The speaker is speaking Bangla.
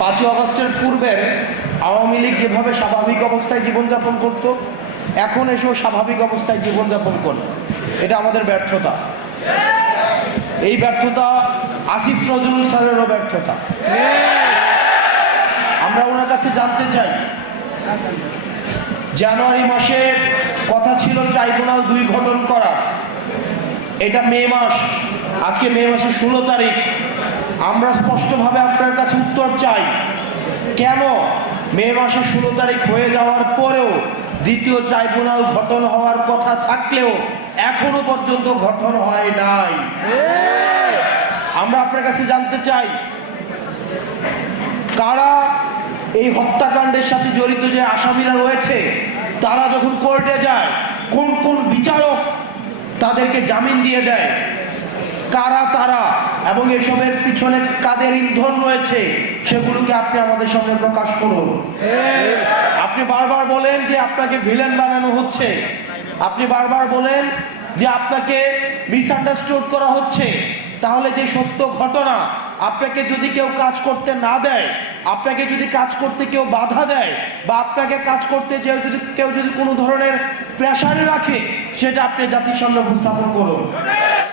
পাঁচই আগস্টের পূর্বের আওয়ামী লীগ যেভাবে স্বাভাবিক অবস্থায় জীবনযাপন করত, এখন এসেও স্বাভাবিক অবস্থায় জীবনযাপন করে। এটা আমাদের ব্যর্থতা। এই ব্যর্থতা আসিফ নজরুল স্যারেরও ব্যর্থতা। আমরা ওনার কাছে জানতে চাই, জানুয়ারি মাসে কথা ছিল ট্রাইব্যুনাল দুই গঠন করার। এটা মে মাস, আজকে মে মাসের ষোলো তারিখ। আমরা স্পষ্টভাবে আপনার উত্তর চাই। কেন? মে মাসের ষোলো তারিখ হয়ে যাওয়ার পরেও দ্বিতীয় ট্রাইব্যুনাল গঠন হওয়ার কথা থাকলেও এখনও পর্যন্ত গঠন হয় নাই। আমরা আপনার কাছে জানতে চাই, কারা এই হত্যাকাণ্ডের সাথে জড়িত যে আসামিরা রয়েছে, তারা যখন কোর্টে যায়, কোন কোন বিচারক তাদেরকে জামিন দিয়ে দেয়? কারা তারা এবং এসবের পিছনে কাদের ইন্ধন রয়েছে, সেগুলোকে আপনি আমাদের সামনে প্রকাশ করুন। আপনি বারবার বলেন যে আপনাকে ভিলেন বানানো হচ্ছে। আপনি বারবার বলেন যে আপনাকে মিসআন্ডারস্টুড করা হচ্ছে। তাহলে যে সত্য ঘটনা, আপনাকে যদি কেউ কাজ করতে না দেয়, আপনাকে যদি কাজ করতে কেউ বাধা দেয়, বা আপনাকে কাজ করতে যে যদি, কেউ যদি কোনো ধরনের প্রেশারে রাখে, সেটা আপনি জাতির সামনে উপস্থাপন করুন।